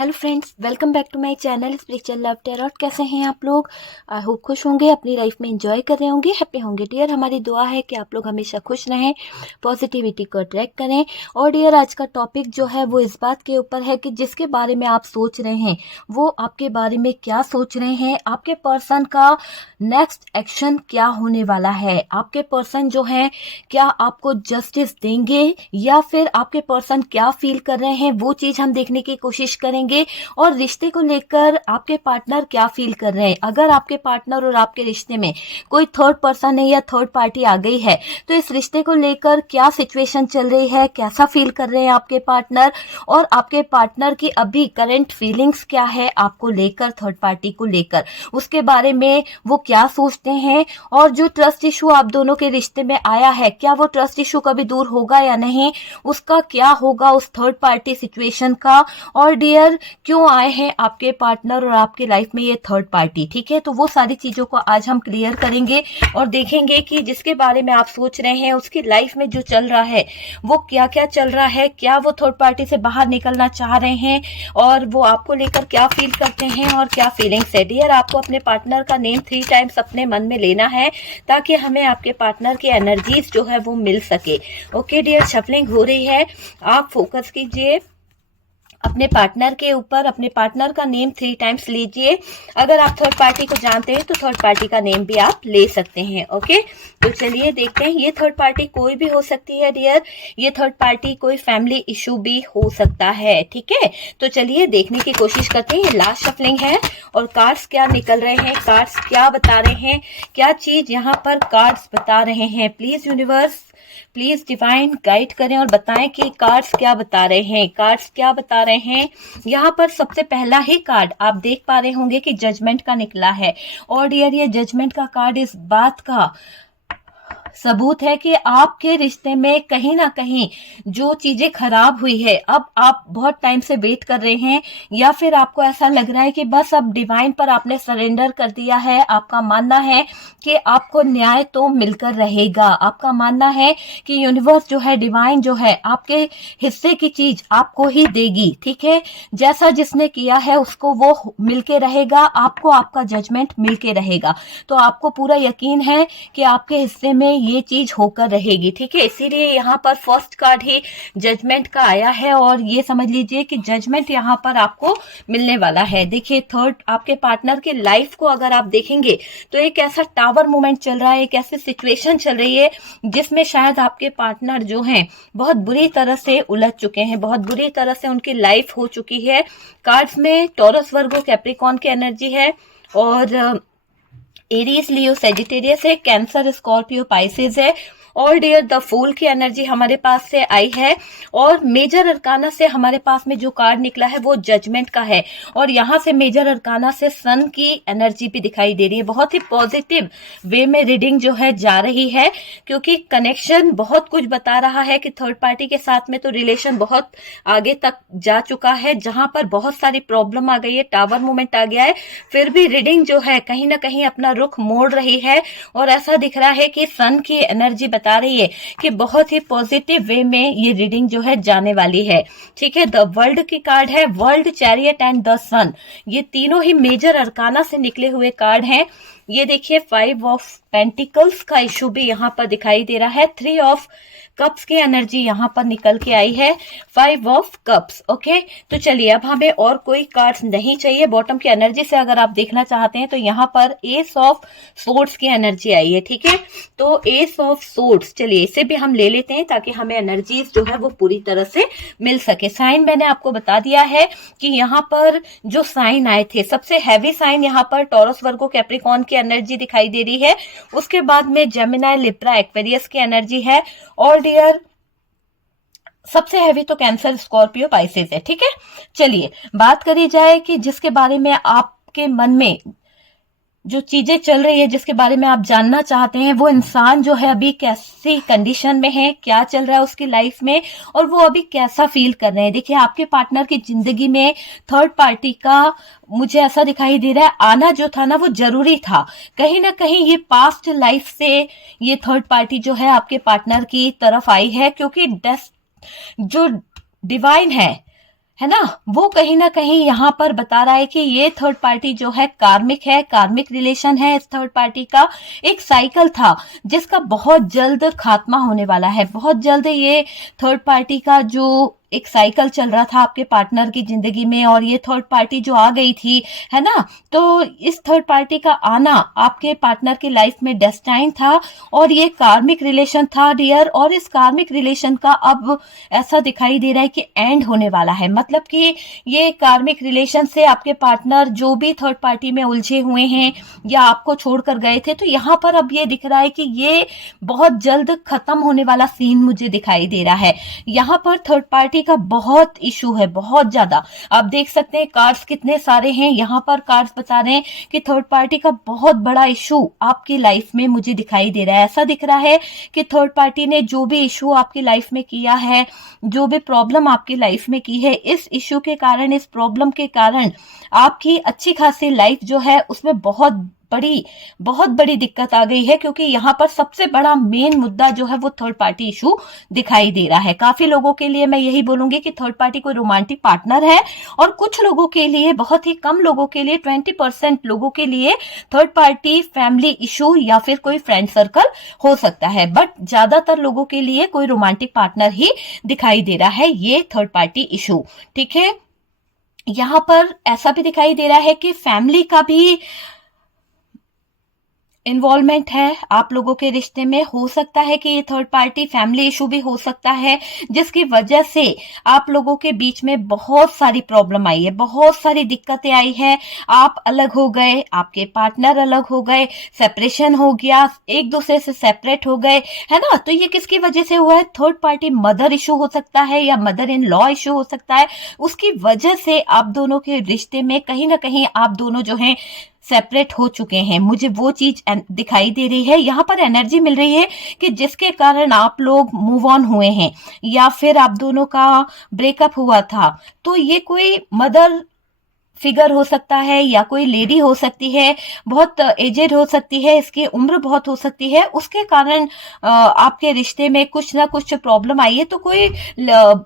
Hello friends, welcome back to my channel spiritual love tarot. कैसे हैं आप लोग? आई होप खुश होंगे, अपनी लाइफ में एंजॉय कर रहे होंगे, हैप्पी होंगे। डियर, हमारी दुआ है कि आप लोग हमेशा खुश रहें, पॉजिटिविटी को अट्रैक्ट करें। और डियर, आज का टॉपिक जो है वो इस बात के ऊपर है कि जिसके बारे में आप सोच रहे हैं वो आपके बारे में क्या सोच रहे हैं, आपके पर्सन का नेक्स्ट एक्शन क्या होने वाला है, आपके पर्सन जो है क्या आपको जस्टिस देंगे या फिर आपके पर्सन क्या फील कर रहे हैं, वो चीज हम देखने की कोशिश करेंगे। और रिश्ते को लेकर आपके पार्टनर क्या फील कर रहे हैं। अगर आपके पार्टनर और आपके रिश्ते में कोई थर्ड पर्सन है या थर्ड पार्टी आ गई है तो इस रिश्ते को लेकर क्या सिचुएशन चल रही है, कैसा फील कर रहे हैं आपके पार्टनर, और आपके पार्टनर की अभी करंट फीलिंग्स क्या है आपको लेकर, थर्ड पार्टी को लेकर, उसके बारे में वो क्या सोचते हैं। और जो ट्रस्ट इशू आप दोनों के रिश्ते में आया है, क्या वो ट्रस्ट इशू कभी दूर होगा या नहीं, उसका क्या होगा उस थर्ड पार्टी सिचुएशन का। और डियर, क्यों आए हैं आपके पार्टनर और आपके लाइफ में ये थर्ड पार्टी, ठीक है। तो वो सारी चीजों को आज हम क्लियर करेंगे और देखेंगे कि जिसके बारे में आप सोच रहे हैं उसकी लाइफ में जो चल रहा है वो क्या क्या चल रहा है, क्या वो थर्ड पार्टी से बाहर निकलना चाह रहे हैं और वो आपको लेकर क्या फील करते हैं और क्या फीलिंग्स है। डियर, आपको अपने पार्टनर का नेम 3 टाइम्स अपने मन में लेना है ताकि हमें आपके पार्टनर की एनर्जीज जो है वो मिल सके। ओके डियर, शफलिंग हो रही है, आप फोकस कीजिए अपने पार्टनर के ऊपर। अपने पार्टनर का नेम 3 टाइम्स लीजिए। अगर आप थर्ड पार्टी को जानते हैं तो थर्ड पार्टी का नेम भी आप ले सकते हैं। ओके, तो चलिए देखते हैं। ये थर्ड पार्टी कोई भी हो सकती है डियर, ये थर्ड पार्टी कोई फैमिली इशू भी हो सकता है, ठीक है। तो चलिए देखने की कोशिश करते हैं। ये लास्ट शफलिंग है और कार्ड्स क्या निकल रहे हैं, कार्ड्स क्या बता रहे हैं, क्या चीज यहाँ पर कार्ड्स बता रहे हैं। Please universe, please divine guide करें और बताएं कि कार्ड्स क्या बता रहे हैं, कार्ड्स क्या बता रहे हैं। यहाँ पर सबसे पहला ही कार्ड आप देख पा रहे होंगे कि जजमेंट का निकला है। और डियर, ये जजमेंट का कार्ड इस बात का सबूत है कि आपके रिश्ते में कहीं ना कहीं जो चीजें खराब हुई है, अब आप बहुत टाइम से वेट कर रहे हैं या फिर आपको ऐसा लग रहा है कि बस अब डिवाइन पर आपने सरेंडर कर दिया है। आपका मानना है कि आपको न्याय तो मिलकर रहेगा, आपका मानना है कि यूनिवर्स जो है, डिवाइन जो है, आपके हिस्से की चीज आपको ही देगी, ठीक है। जैसा जिसने किया है उसको वो मिलके रहेगा, आपको आपका जजमेंट मिलके रहेगा। तो आपको पूरा यकीन है कि आपके हिस्से में ये चीज होकर रहेगी, ठीक है। इसीलिए यहाँ पर फर्स्ट कार्ड ही जजमेंट का आया है और ये समझ लीजिए कि जजमेंट यहाँ पर आपको मिलने वाला है। देखिए, थर्ड आपके पार्टनर के लाइफ को अगर आप देखेंगे तो एक ऐसा टावर मोमेंट चल रहा है, एक ऐसी सिचुएशन चल रही है जिसमें शायद आपके पार्टनर जो हैं बहुत बुरी तरह से उलझ चुके हैं, बहुत बुरी तरह से उनकी लाइफ हो चुकी है। कार्ड्स में टॉरस, वर्गो, कैप्रिकॉर्न की एनर्जी है और एरीज, लियो, सेजिटेरियस है, कैंसर, स्कॉर्पियो, पाइसेस है। और डियर, द फूल की एनर्जी हमारे पास से आई है और मेजर अरकाना से हमारे पास में जो कार्ड निकला है वो जजमेंट का है। और यहाँ से मेजर अरकाना से सन की एनर्जी भी दिखाई दे रही है। बहुत ही पॉजिटिव वे में रीडिंग जो है जा रही है क्योंकि कनेक्शन बहुत कुछ बता रहा है कि थर्ड पार्टी के साथ में तो रिलेशन बहुत आगे तक जा चुका है, जहां पर बहुत सारी प्रॉब्लम आ गई है, टावर मोमेंट आ गया है, फिर भी रीडिंग जो है कहीं ना कहीं अपना रुख मोड़ रही है। और ऐसा दिख रहा है कि सन की एनर्जी बता रही है कि बहुत ही पॉजिटिव वे में ये रीडिंग जो है जाने वाली है, ठीक है। द वर्ल्ड की कार्ड है, वर्ल्ड, चैरियट एंड द सन, ये तीनों ही मेजर अरकाना से निकले हुए कार्ड हैं। ये देखिए, 5 ऑफ पेंटिकल्स का इशू भी यहाँ पर दिखाई दे रहा है, 3 ऑफ कप्स की एनर्जी यहाँ पर निकल के आई है, 5 ऑफ कप्स। ओके, तो चलिए अब हमें और कोई कार्ड्स नहीं चाहिए। बॉटम की एनर्जी से अगर आप देखना चाहते हैं तो यहाँ पर एस ऑफ सोर्ड्स की एनर्जी आई है, ठीक है। तो एस ऑफ सोर्ड्स, चलिए इसे भी हम ले लेते हैं ताकि हमें एनर्जीज जो है वो पूरी तरह से मिल सके। साइन मैंने आपको बता दिया है कि यहाँ पर जो साइन आए थे, सबसे हैवी साइन यहाँ पर टॉरस, वर्गो, कैप्रिकॉर्न की एनर्जी दिखाई दे रही है। उसके बाद में जेमिनी, लिब्रा, एक्वेरियस की एनर्जी है। और डियर, सबसे हैवी तो कैंसर, स्कॉर्पियो, पाइसेस है, ठीक है। चलिए बात करी जाए कि जिसके बारे में आपके मन में जो चीजें चल रही है, जिसके बारे में आप जानना चाहते हैं, वो इंसान जो है अभी कैसी कंडीशन में है, क्या चल रहा है उसकी लाइफ में और वो अभी कैसा फील कर रहे हैं। देखिए, आपके पार्टनर की जिंदगी में थर्ड पार्टी का मुझे ऐसा दिखाई दे रहा है आना जो था ना वो जरूरी था। कहीं ना कहीं ये पास्ट लाइफ से ये थर्ड पार्टी जो है आपके पार्टनर की तरफ आई है क्योंकि जो डिवाइन है ना, वो कहीं ना कहीं यहाँ पर बता रहा है कि ये थर्ड पार्टी जो है कार्मिक है, कार्मिक रिलेशन है। इस थर्ड पार्टी का एक साइकिल था जिसका बहुत जल्द खात्मा होने वाला है। बहुत जल्द ये थर्ड पार्टी का जो एक साइकिल चल रहा था आपके पार्टनर की जिंदगी में, और ये थर्ड पार्टी जो आ गई थी, है ना, तो इस थर्ड पार्टी का आना आपके पार्टनर की लाइफ में डेस्टाइन था और ये कार्मिक रिलेशन था डियर। और इस कार्मिक रिलेशन का अब ऐसा दिखाई दे रहा है कि एंड होने वाला है। मतलब कि ये कार्मिक रिलेशन से आपके पार्टनर जो भी थर्ड पार्टी में उलझे हुए हैं या आपको छोड़कर गए थे, तो यहाँ पर अब ये दिख रहा है कि ये बहुत जल्द खत्म होने वाला सीन मुझे दिखाई दे रहा है। यहाँ पर थर्ड पार्टी का बहुत इशू है, बहुत ज्यादा। आप देख सकते हैं कार्ड्स कितने सारे हैं। यहाँ पर कार्ड्स बता रहे हैं कि थर्ड पार्टी का बहुत बड़ा इशू आपकी लाइफ में मुझे दिखाई दे रहा है। ऐसा दिख रहा है कि थर्ड पार्टी ने जो भी इशू आपकी लाइफ में किया है, जो भी प्रॉब्लम आपकी लाइफ में की है, इस इशू के कारण, इस प्रॉब्लम के कारण आपकी अच्छी खासी लाइफ जो है उसमें बहुत बड़ी दिक्कत आ गई है। क्योंकि यहाँ पर सबसे बड़ा मेन मुद्दा जो है वो थर्ड पार्टी इशू दिखाई दे रहा है। काफी लोगों के लिए मैं यही बोलूंगी कि थर्ड पार्टी कोई रोमांटिक पार्टनर है, और कुछ लोगों के लिए, बहुत ही कम लोगों के लिए, 20% लोगों के लिए थर्ड पार्टी फैमिली इशू या फिर कोई फ्रेंड सर्कल हो सकता है। बट ज्यादातर लोगों के लिए कोई रोमांटिक पार्टनर ही दिखाई दे रहा है ये थर्ड पार्टी इशू। ठीक है, यहाँ पर ऐसा भी दिखाई दे रहा है कि फैमिली का भी इन्वॉल्वमेंट है आप लोगों के रिश्ते में। हो सकता है कि ये थर्ड पार्टी फैमिली इशू भी हो सकता है, जिसकी वजह से आप लोगों के बीच में बहुत सारी प्रॉब्लम आई है, बहुत सारी दिक्कतें आई है। आप अलग हो गए, आपके पार्टनर अलग हो गए, सेपरेशन हो गया, एक दूसरे से सेपरेट हो गए, है ना। तो ये किसकी वजह से हुआ है? थर्ड पार्टी मदर इशू हो सकता है या मदर इन लॉ इशू हो सकता है। उसकी वजह से आप दोनों के रिश्ते में कहीं ना कहीं आप दोनों जो हैं सेपरेट हो चुके हैं। मुझे वो चीज दिखाई दे रही है। यहाँ पर एनर्जी मिल रही है कि जिसके कारण आप लोग मूव ऑन हुए हैं या फिर आप दोनों का ब्रेकअप हुआ था, तो ये कोई मदर फिगर हो सकता है या कोई लेडी हो सकती है, बहुत एजेड हो सकती है, इसकी उम्र बहुत हो सकती है, उसके कारण आपके रिश्ते में कुछ ना कुछ प्रॉब्लम आई है। तो कोई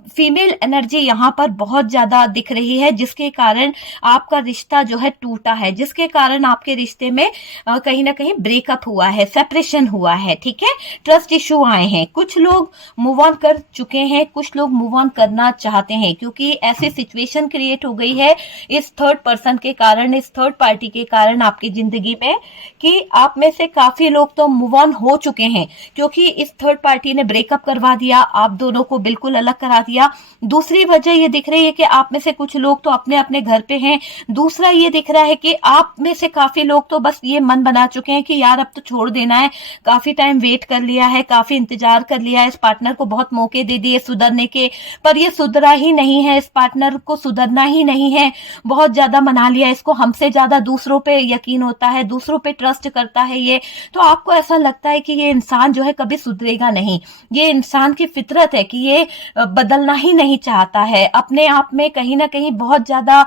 फीमेल एनर्जी यहाँ पर बहुत ज्यादा दिख रही है, जिसके कारण आपका रिश्ता जो है टूटा है, जिसके कारण आपके रिश्ते में कहीं ना कहीं ब्रेकअप हुआ है, सेपरेशन हुआ है। ठीक है, ट्रस्ट इशू आए हैं। कुछ लोग मूव ऑन कर चुके हैं, कुछ लोग मूव ऑन करना चाहते हैं, क्योंकि ऐसी सिचुएशन क्रिएट हो गई है इस थर्ड पर्सन के कारण, इस थर्ड पार्टी के कारण आपकी जिंदगी में, कि आप में से काफी लोग तो मूव ऑन हो चुके हैं, क्योंकि इस थर्ड पार्टी ने ब्रेकअप करवा दिया, आप दोनों को बिल्कुल अलग करा दिया। दूसरी वजह ये दिख रही है कि आप में से कुछ लोग तो अपने अपने घर पे हैं। दूसरा ये दिख रहा है कि आप में से काफी लोग तो बस ये मन बना चुके हैं कि यार अब तो छोड़ देना है, काफी टाइम वेट कर लिया है, काफी इंतजार कर लिया है, इस पार्टनर को बहुत मौके दे दिए सुधरने के, पर ये सुधरा ही नहीं है, इस पार्टनर को सुधरना ही नहीं है, बहुत ज्यादा मना लिया इसको, हमसे ज्यादा दूसरों पे यकीन होता है, दूसरों पे ट्रस्ट करता है ये। तो आपको ऐसा लगता है कि ये इंसान जो है कभी सुधरेगा नहीं, ये इंसान की फितरत है कि ये बदलना ही नहीं चाहता है, अपने आप में कहीं ना कहीं बहुत ज्यादा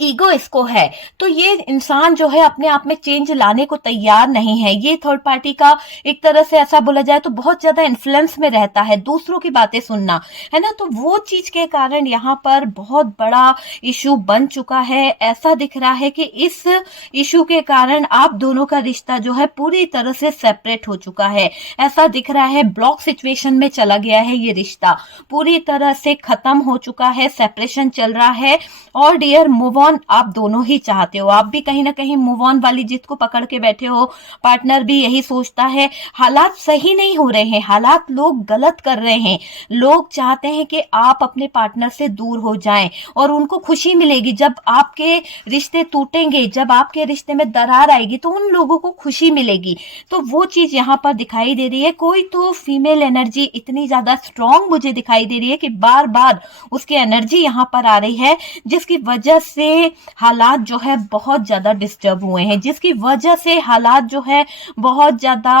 ईगो इसको है। तो ये इंसान जो है अपने आप में चेंज लाने को तैयार नहीं है। ये थर्ड पार्टी का एक तरह से ऐसा बोला जाए तो बहुत ज्यादा इन्फ्लुएंस में रहता है, दूसरों की बातें सुनना, है ना। तो वो चीज के कारण यहाँ पर बहुत बड़ा इशू बन चुका है। ऐसा दिख रहा है कि इस इशू के कारण आप दोनों का रिश्ता जो है पूरी तरह से सेपरेट हो चुका है। ऐसा दिख रहा है ब्लॉक सिचुएशन में चला गया है, ये रिश्ता पूरी तरह से खत्म हो चुका है, सेपरेशन चल रहा है। और डियर, मूव ऑन आप दोनों ही चाहते हो, आप भी कहीं ना कहीं मूव ऑन वाली जिद को पकड़ के बैठे हो, पार्टनर भी यही सोचता है। हालात सही नहीं हो रहे हैं, हालात लोग गलत कर रहे हैं, लोग चाहते हैं कि आप अपने पार्टनर से दूर हो जाएं, और उनको खुशी मिलेगी जब आपके रिश्ते टूटेंगे, जब आपके रिश्ते में दरार आएगी तो उन लोगों को खुशी मिलेगी। तो वो चीज यहाँ पर दिखाई दे रही है। कोई तो फीमेल एनर्जी इतनी ज्यादा स्ट्रांग मुझे दिखाई दे रही है कि बार बार उसकी एनर्जी यहाँ पर आ रही है, जिसकी वजह से हालात जो है बहुत ज्यादा डिस्टर्ब हुए हैं, जिसकी वजह से हालात जो है बहुत ज्यादा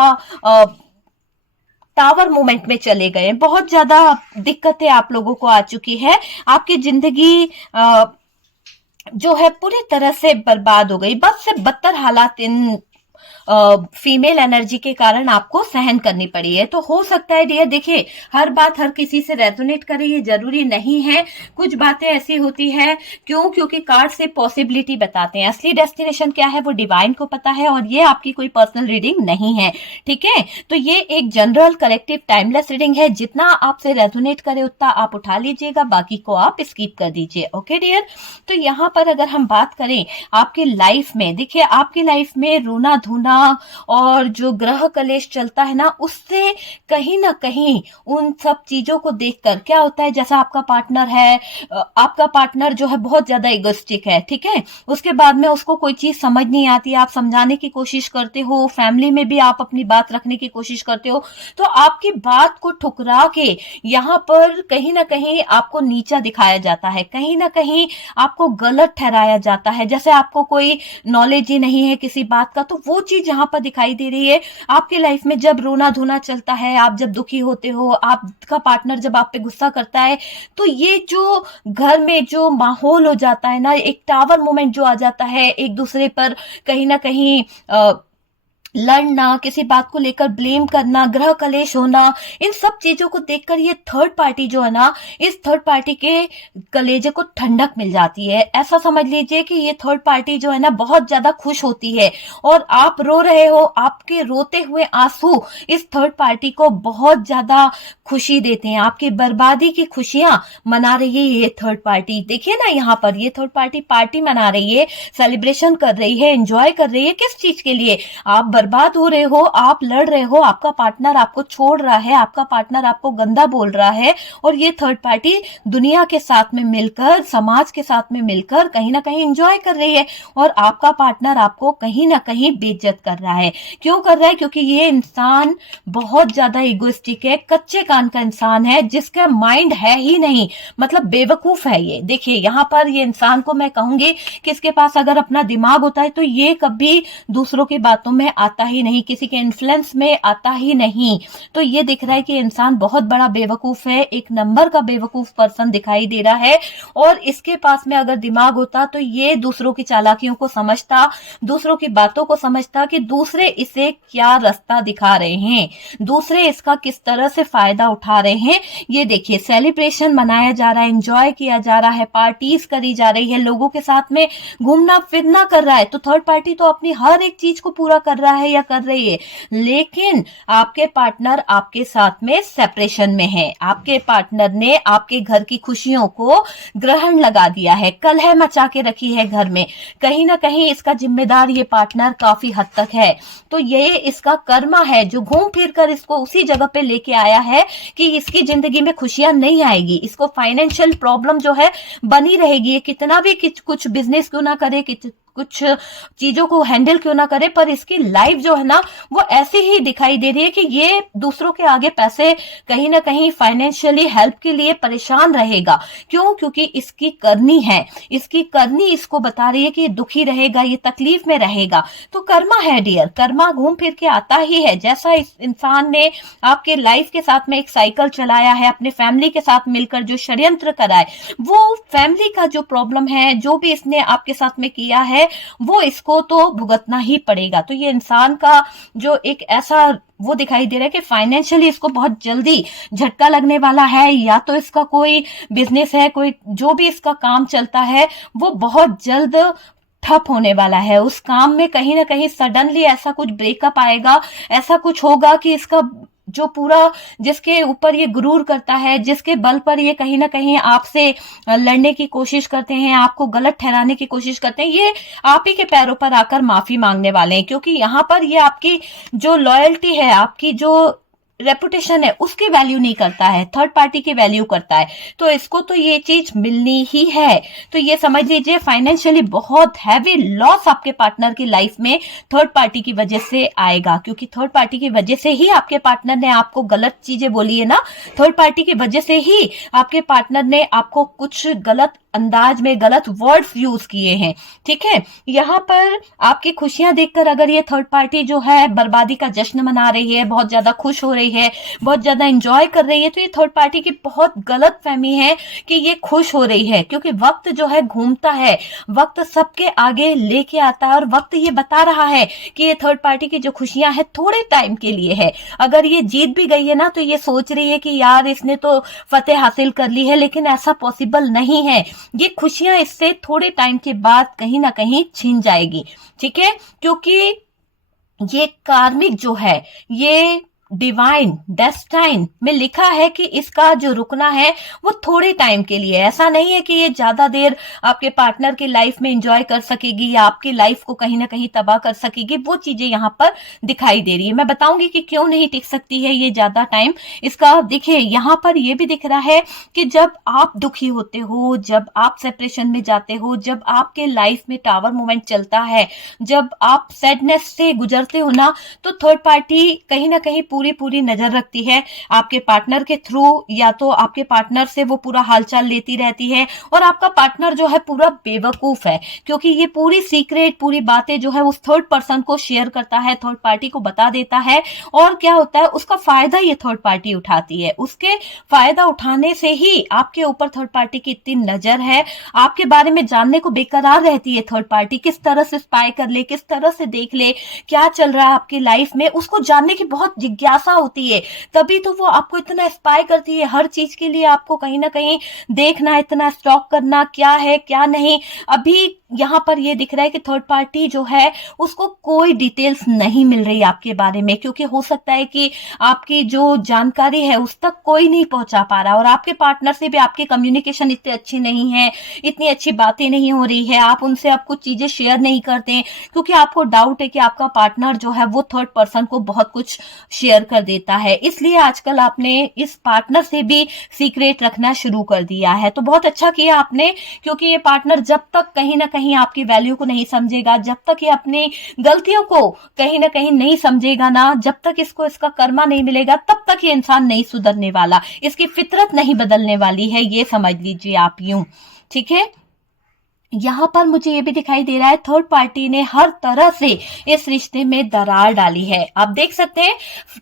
टावर मोमेंट में चले गए। बहुत ज्यादा दिक्कतें आप लोगों को आ चुकी है, आपकी जिंदगी जो है पूरी तरह से बर्बाद हो गई। बद से बदतर हालात इन फीमेल एनर्जी के कारण आपको सहन करनी पड़ी है। तो हो सकता है डियर, देखिए हर बात हर किसी से रेजोनेट करे ये जरूरी नहीं है। कुछ बातें ऐसी होती है, क्योंकि कार्ड से पॉसिबिलिटी बताते हैं, असली डेस्टिनेशन क्या है वो डिवाइन को पता है, और ये आपकी कोई पर्सनल रीडिंग नहीं है, ठीक है। तो ये एक जनरल कलेक्टिव टाइमलेस रीडिंग है, जितना आपसे रेजोनेट करे उतना आप उठा लीजिएगा, बाकी को आप स्किप कर दीजिए। ओके डियर, तो यहाँ पर अगर हम बात करें आपकी लाइफ में, देखिए आपकी लाइफ में रोना धोना और जो ग्रह कलेश चलता है ना, उससे कहीं ना कहीं उन सब चीजों को देखकर क्या होता है, जैसा आपका पार्टनर है, आपका पार्टनर जो है बहुत ज्यादा इगोइस्टिक है, ठीक है, उसके बाद में उसको कोई चीज समझ नहीं आती, आप समझाने की कोशिश करते हो, फैमिली में भी आप अपनी बात रखने की कोशिश करते हो, तो आपकी बात को ठुकरा के यहाँ पर कहीं ना कहीं आपको नीचा दिखाया जाता है, कहीं ना कहीं आपको गलत ठहराया जाता है, जैसे आपको कोई नॉलेज ही नहीं है किसी बात का। तो वो चीज यहाँ पर दिखाई दे रही है आपकी लाइफ में। जब रोना धोना चलता है, आप जब दुखी होते हो, आपका पार्टनर जब आप पे गुस्सा करता है, तो ये जो घर में जो माहौल हो जाता है ना, एक टावर मोमेंट जो आ जाता है, एक दूसरे पर कहीं ना कहीं लड़ना, किसी बात को लेकर ब्लेम करना, ग्रह कलेश होना, इन सब चीजों को देखकर ये थर्ड पार्टी जो है ना, इस थर्ड पार्टी के कलेजे को ठंडक मिल जाती है। ऐसा समझ लीजिए कि ये थर्ड पार्टी जो है ना बहुत ज्यादा खुश होती है, और आप रो रहे हो, आपके रोते हुए आंसू इस थर्ड पार्टी को बहुत ज्यादा खुशी देते हैं, आपकी बर्बादी की खुशियां मना रही है ये थर्ड पार्टी। देखिए ना यहाँ पर ये थर्ड पार्टी पार्टी मना रही है, सेलिब्रेशन कर रही है, एंजॉय कर रही है। किस चीज के लिए? आप बर्बाद हो रहे हो, आप लड़ रहे हो, आपका पार्टनर आपको छोड़ रहा है, आपका पार्टनर आपको गंदा बोल रहा है, और ये थर्ड पार्टी दुनिया के साथ में मिलकर, समाज के साथ में मिलकर कहीं ना कहीं एंजॉय कर रही है, और आपका पार्टनर आपको कहीं ना कहीं बेइज्जत कर रहा है। क्यों कर रहा है? क्योंकि ये इंसान बहुत ज्यादा इगोइस्टिक है, कच्चे कान का इंसान है, जिसका माइंड है ही नहीं, मतलब बेवकूफ है ये। देखिए यहाँ पर ये इंसान को मैं कहूंगी कि इसके पास अगर अपना दिमाग होता है तो ये कभी दूसरों की बातों में आता ही नहीं, किसी के इन्फ्लुएंस में आता ही नहीं। तो ये दिख रहा है कि इंसान बहुत बड़ा बेवकूफ है, एक नंबर का बेवकूफ पर्सन दिखाई दे रहा है। और इसके पास में अगर दिमाग होता तो ये दूसरों की चालाकियों को समझता, दूसरों की बातों को समझता कि दूसरे इसे क्या रास्ता दिखा रहे हैं, दूसरे इसका किस तरह से फायदा उठा रहे हैं। ये देखिए सेलिब्रेशन मनाया जा रहा है, एंजॉय किया जा रहा है, पार्टीज करी जा रही है, लोगों के साथ में घूमना फिरना कर रहा है। तो थर्ड पार्टी तो अपनी हर एक चीज को पूरा कर रहा है या कर रही है, लेकिन आपके पार्टनर आपके साथ में सेपरेशन में है। आपके पार्टनर ने आपके घर की खुशियों को ग्रहण लगा दिया है, कलह मचा के रखी है घर में। कहीं ना कहीं इसका जिम्मेदार ये पार्टनर काफी हद तक है। तो ये इसका कर्मा है जो घूम फिर कर इसको उसी जगह पे लेके आया है कि इसकी जिंदगी में खुशियां नहीं आएगी, इसको फाइनेंशियल प्रॉब्लम जो है बनी रहेगी। कितना भी कुछ बिजनेस क्यों ना करे, कुछ चीजों को हैंडल क्यों ना करे, पर इसकी लाइफ जो है ना वो ऐसी ही दिखाई दे रही है कि ये दूसरों के आगे पैसे कहीं ना कहीं फाइनेंशियली हेल्प के लिए परेशान रहेगा। क्यों? क्योंकि इसकी करनी है, इसकी करनी इसको बता रही है कि ये दुखी रहेगा, ये तकलीफ में रहेगा। तो कर्मा है डियर, कर्मा घूम फिर के आता ही है। जैसा इस इंसान ने आपके लाइफ के साथ में एक साइकिल चलाया है, अपने फैमिली के साथ मिलकर जो षड्यंत्र करा है, वो फैमिली का जो प्रॉब्लम है, जो भी इसने आपके साथ में किया है, वो इसको तो भुगतना ही पड़ेगा। तो ये इंसान का जो एक ऐसा वो दिखाई दे रहा है कि फाइनेंशियली इसको बहुत जल्दी झटका लगने वाला है, या तो इसका कोई बिजनेस है, कोई जो भी इसका काम चलता है वो बहुत जल्द ठप होने वाला है। उस काम में कहीं ना कहीं सडनली ऐसा कुछ ब्रेकअप आएगा, ऐसा कुछ होगा कि इसका जो पूरा, जिसके ऊपर ये गुरूर करता है, जिसके बल पर ये कहीं ना कहीं आपसे लड़ने की कोशिश करते हैं, आपको गलत ठहराने की कोशिश करते हैं, ये आप ही के पैरों पर आकर माफी मांगने वाले हैं। क्योंकि यहाँ पर ये आपकी जो लॉयल्टी है, आपकी जो रेपुटेशन है, उसकी वैल्यू नहीं करता है, थर्ड पार्टी की वैल्यू करता है। तो इसको तो ये चीज मिलनी ही है। तो ये समझ लीजिए फाइनेंशियली बहुत हैवी लॉस आपके पार्टनर की लाइफ में थर्ड पार्टी की वजह से आएगा। क्योंकि थर्ड पार्टी की वजह से ही आपके पार्टनर ने आपको गलत चीजें बोली है ना, थर्ड पार्टी की वजह से ही आपके पार्टनर ने आपको कुछ गलत अंदाज में, गलत वर्ड्स यूज किए हैं। ठीक है, यहाँ पर आपकी खुशियां देखकर अगर ये थर्ड पार्टी जो है बर्बादी का जश्न मना रही है, बहुत ज्यादा खुश हो रही है, बहुत ज्यादा एंजॉय कर रही है, तो ये थर्ड पार्टी की बहुत गलत फहमी है कि ये खुश हो रही है, क्योंकि वक्त जो है घूमता है, वक्त सबके आगे लेके आता है, और वक्त ये बता रहा है कि ये थर्ड पार्टी की जो खुशियां हैं थोड़े टाइम के लिए है। अगर ये जीत भी गई है ना, तो ये सोच रही है कि यार इसने तो फतेह हासिल कर ली है, लेकिन ऐसा पॉसिबल नहीं है। ये खुशियां इससे थोड़े टाइम के बाद कहीं ना कहीं छिन जाएगी। ठीक है, क्योंकि ये कार्मिक जो है, ये डिवाइन डेस्टाइन में लिखा है कि इसका जो रुकना है वो थोड़े टाइम के लिए। ऐसा नहीं है कि ये ज्यादा देर आपके पार्टनर की लाइफ में एंजॉय कर सकेगी या आपकी लाइफ को कहीं ना कहीं तबाह कर सकेगी। वो चीजें यहाँ पर दिखाई दे रही है। मैं बताऊंगी कि क्यों नहीं टिक सकती है ये ज्यादा टाइम। इसका देखिए यहाँ पर ये भी दिख रहा है कि जब आप दुखी होते हो, जब आप सेपरेशन में जाते हो, जब आपके लाइफ में टावर मोमेंट चलता है, जब आप सैडनेस से गुजरते हो ना, तो थर्ड पार्टी कहीं ना कहीं पूरी नजर रखती है आपके पार्टनर के थ्रू, या तो आपके पार्टनर से वो पूरा हालचाल लेती रहती है। और आपका पार्टनर जो है पूरा बेवकूफ है, क्योंकि ये पूरी सीक्रेट, पूरी बातें जो है उस थर्ड पर्सन को शेयर करता है, थर्ड पार्टी को बता देता है। और क्या होता है, उसका फायदा ये थर्ड पार्टी उठाती है। उसके फायदा उठाने से ही आपके ऊपर थर्ड पार्टी की इतनी नजर है। आपके बारे में जानने को बेकरार रहती है थर्ड पार्टी, किस तरह से स्पाई कर ले, किस तरह से देख ले क्या चल रहा है आपकी लाइफ में, उसको जानने की बहुत जिज्ञासा होती है। तभी तो वो आपको इतना स्पाई करती है, हर चीज के लिए आपको कहीं ना कहीं देखना, इतना स्टॉक करना, क्या है क्या नहीं। अभी यहाँ पर ये दिख रहा है कि थर्ड पार्टी जो है उसको कोई डिटेल्स नहीं मिल रही आपके बारे में, क्योंकि हो सकता है कि आपकी जो जानकारी है उस तक कोई नहीं पहुंचा पा रहा, और आपके पार्टनर से भी आपकी कम्युनिकेशन इतनी अच्छी नहीं है, इतनी अच्छी बातें नहीं हो रही है, आप उनसे आप कुछ चीजें शेयर नहीं करते, क्योंकि आपको डाउट है कि आपका पार्टनर जो है वो थर्ड पर्सन को बहुत कुछ शेयर कर देता है। इसलिए आजकल आपने इस पार्टनर से भी सीक्रेट रखना शुरू कर दिया है। तो बहुत अच्छा किया आपने, क्योंकि ये पार्टनर जब तक कहीं ना कहीं आपकी वैल्यू को नहीं समझेगा, जब तक ये अपनी गलतियों को कहीं ना कहीं नहीं समझेगा ना, जब तक इसको इसका कर्मा नहीं मिलेगा, तब तक ये इंसान नहीं सुधरने वाला, इसकी फितरत नहीं बदलने वाली है, ये समझ लीजिए आप यूं। ठीक है, यहाँ पर मुझे ये भी दिखाई दे रहा है थर्ड पार्टी ने हर तरह से इस रिश्ते में दरार डाली है। आप देख सकते हैं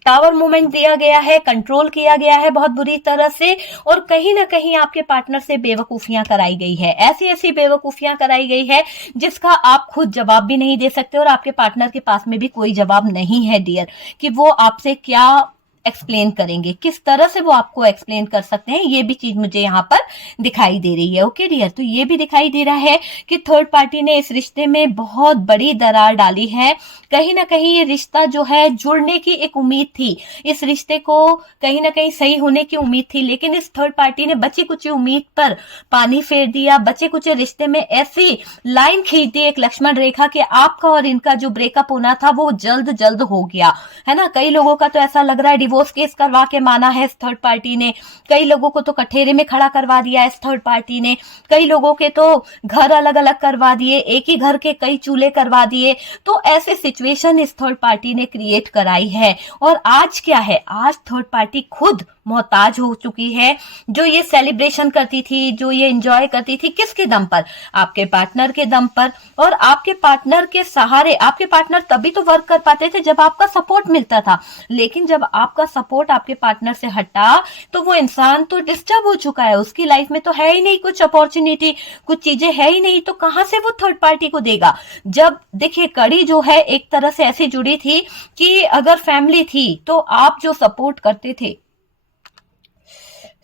टावर मूवमेंट दिया गया है, कंट्रोल किया गया है बहुत बुरी तरह से, और कहीं ना कहीं आपके पार्टनर से बेवकूफियां कराई गई है, ऐसी ऐसी बेवकूफियां कराई गई है जिसका आप खुद जवाब भी नहीं दे सकते, और आपके पार्टनर के पास में भी कोई जवाब नहीं है डियर, कि वो आपसे क्या एक्सप्लेन करेंगे, किस तरह से वो आपको एक्सप्लेन कर सकते हैं। ये भी चीज मुझे यहाँ पर दिखाई दे रही है। ओके डियर, तो ये भी दिखाई दे रहा है कि थर्ड पार्टी ने इस रिश्ते में बहुत बड़ी दरार डाली है। कहीं ना कहीं ये रिश्ता जो है जुड़ने की एक उम्मीद थी, इस रिश्ते को कहीं ना कहीं सही होने की उम्मीद थी, लेकिन इस थर्ड पार्टी ने बची कुची उम्मीद पर पानी फेर दिया, बचे कुचे रिश्ते में ऐसी लाइन खींच दी, एक लक्ष्मण रेखा, कि आपका और इनका जो ब्रेकअप होना था वो जल्द जल्द हो गया है ना। कई लोगों का तो ऐसा लग रहा है डिवोर्स केस करवा के माना है इस थर्ड पार्टी ने, कई लोगों को तो कठेरे में खड़ा करवा दिया इस थर्ड पार्टी ने, कई लोगों के तो घर अलग अलग करवा दिए, एक ही घर के कई चूल्हे करवा दिए। तो ऐसे सिचुएशन इस थर्ड पार्टी ने क्रिएट कराई है। और आज क्या है, आज थर्ड पार्टी खुद मोहताज हो चुकी है। जो ये सेलिब्रेशन करती थी, जो ये एंजॉय करती थी, किसके दम पर? आपके पार्टनर के दम पर, और आपके पार्टनर के सहारे। आपके पार्टनर तभी तो वर्क कर पाते थे जब आपका सपोर्ट मिलता था, लेकिन जब आपका सपोर्ट आपके पार्टनर से हटा तो वो इंसान तो डिस्टर्ब हो चुका है, उसकी लाइफ में तो है ही नहीं कुछ अपॉर्चुनिटी, कुछ चीजें है ही नहीं, तो कहां से वो थर्ड पार्टी को देगा। जब देखिए कड़ी जो है एक तरह से ऐसी जुड़ी थी कि अगर फैमिली थी तो आप जो सपोर्ट करते थे,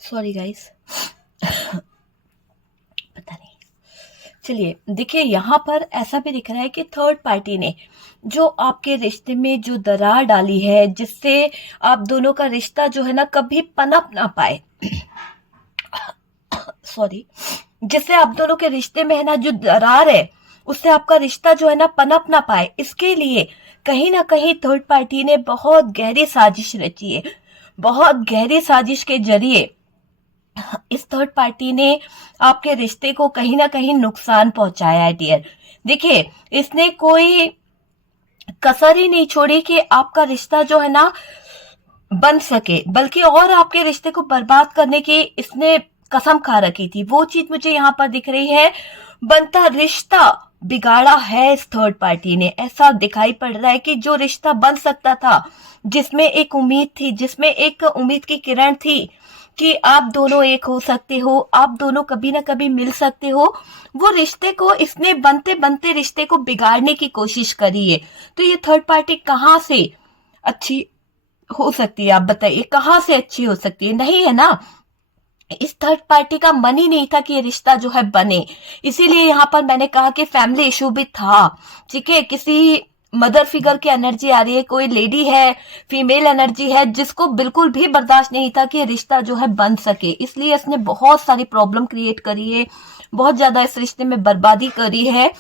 सॉरी गाइस पता नहीं, चलिए देखिए यहाँ पर ऐसा भी दिख रहा है कि थर्ड पार्टी ने जो आपके रिश्ते में जो दरार डाली है, जिससे आप दोनों का रिश्ता जो है ना कभी पनप ना पाए, सॉरी, जिससे आप दोनों के रिश्ते में है ना जो दरार है उससे आपका रिश्ता जो है ना पनप ना पाए, इसके लिए कहीं ना कहीं थर्ड पार्टी ने बहुत गहरी साजिश रची है। बहुत गहरी साजिश के जरिए इस थर्ड पार्टी ने आपके रिश्ते को कहीं ना कहीं नुकसान पहुंचाया है डियर। देखिए इसने कोई कसर ही नहीं छोड़ी कि आपका रिश्ता जो है ना बन सके, बल्कि और आपके रिश्ते को बर्बाद करने की इसने कसम खा रखी थी, वो चीज मुझे यहाँ पर दिख रही है। बनता रिश्ता बिगाड़ा है इस थर्ड पार्टी ने। ऐसा दिखाई पड़ रहा है कि जो रिश्ता बन सकता था, जिसमें एक उम्मीद थी, जिसमें एक उम्मीद की किरण थी कि आप दोनों एक हो सकते हो, आप दोनों कभी ना कभी मिल सकते हो, वो रिश्ते को इसने बनते बनते रिश्ते को बिगाड़ने की कोशिश करी है। तो ये थर्ड पार्टी कहाँ से अच्छी हो सकती है? आप बताइए, कहाँ से अच्छी हो सकती है? नहीं है ना। इस थर्ड पार्टी का मन ही नहीं था कि ये रिश्ता जो है बने। इसीलिए यहाँ पर मैंने कहा कि फैमिली इशू भी था। ठीक है, किसी मदर फिगर की एनर्जी आ रही है, कोई लेडी है, फीमेल एनर्जी है, जिसको बिल्कुल भी बर्दाश्त नहीं था कि ये रिश्ता जो है बन सके। इसलिए इसने बहुत सारी प्रॉब्लम क्रिएट करी है, बहुत ज्यादा इस रिश्ते में बर्बादी करी है।